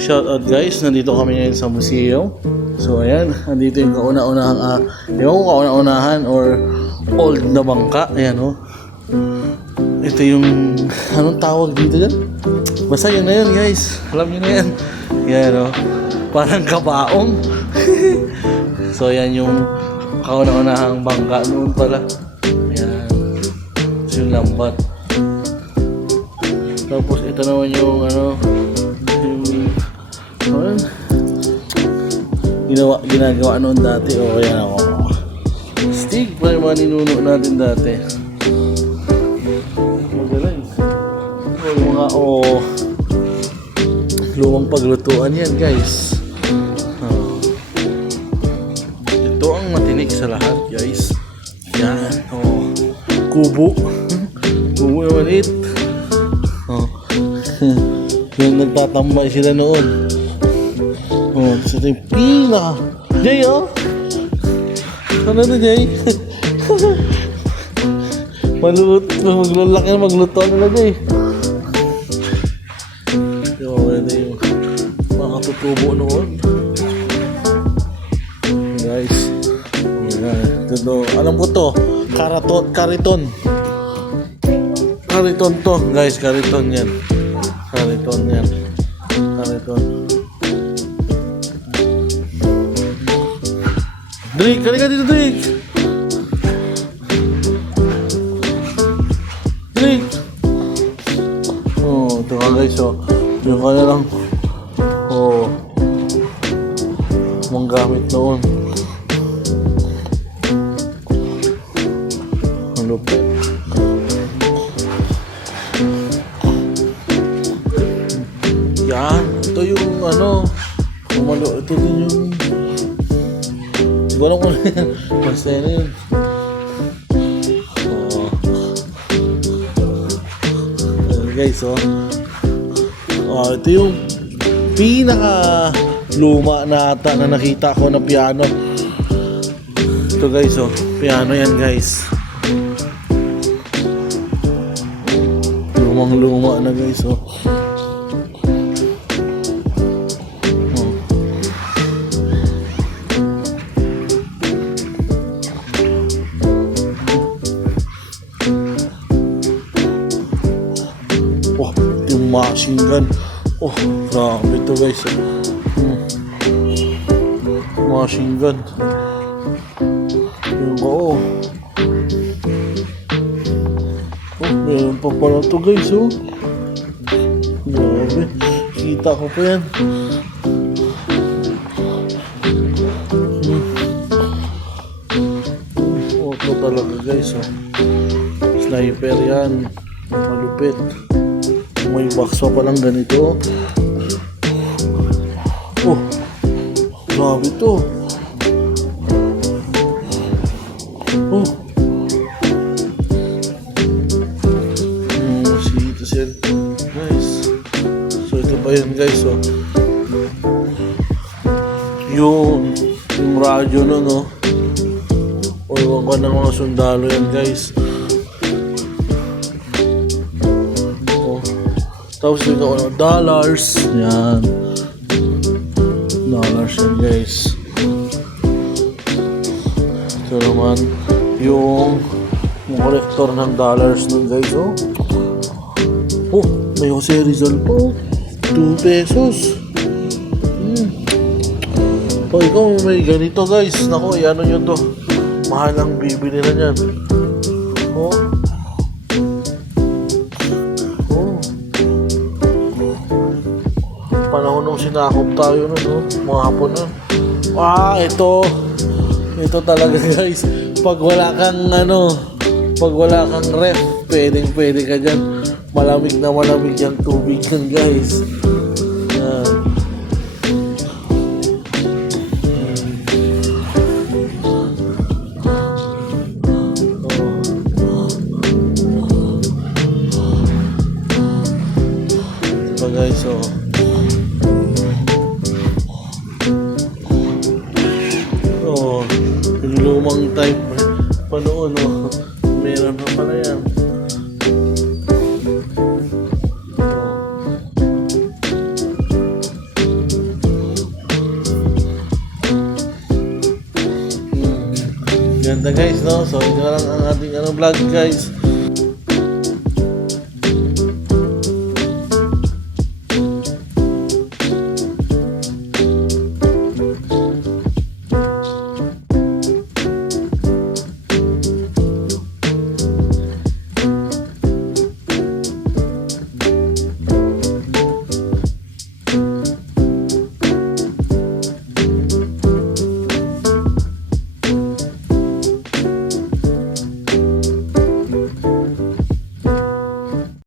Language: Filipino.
Shout out guys, nandito kami ngayon sa museo. So ayan, nandito yung kauna-unahang ewan ko kauna-unahan or old na bangka. Ayan o. Ito yung, anong tawag dito dyan? Basta yun na yun guys. Alam nyo na yan. Ayan o. Parang kabaong. So ayan yung kauna-unahang bangka noon pala. Ayan. So yung lambat. Tapos ito naman yung ano, yung ginagawa noon dati. O ayan ako. Stig pa yung mga ninuno natin dati. Magaling. Yung mga lumang paglutuan yan guys. Ito ang matinik sa lahat guys. Yan. Kubo. Kubo na maliit. Yung nagtatambay sila noon. So ito yung pila. Jay ano na Jay? Maglalaki na magluto nila Jay. Ito yung mga tutubo noon. Guys. Ito, alam ko to. Kariton. Kariton to. Guys, kariton yan. Kariton. Drake, halika dito Drake. Ito ka guys yung kanilang manggamit noon. Ang lupit. Yan, ito yung ito din yung wala ko na yan. Basta yun. Guys, ito yung pinaka luma na ata na nakita ko na piano. Ito guys, piano yan guys. Lumang luma na guys, machine gun. Grabe ito guys. Machine gun. Meron pa pala ito guys. Grabe. Kita ko pa yan. Ito talaga guys. Sniper yan. Malupit. May box pa palang ganito. Grabe ito. Ito siya. Nice. So ito pa yun guys. Yung radyo nun o iwan ko ng mga sundalo yan guys. Tapos dito dollars. Yan. Dollars yan guys. Ito naman yung collector ng dollars nun guys. May Jose Rizal po. 2 pesos. Ikaw may ganito guys. Naku, ano nyo to. Mahal ang bibili na yan. Panahon nung sinakop tayo nun, mga hapon nun. Ito talaga guys. Pag wala kang ref, pwede ka dyan. Malamig yung tubig yan guys. Ito guys, yung lumang type pa noon, meron pa pala yan. Ganda guys, no? So ito na lang ang ating vlog guys.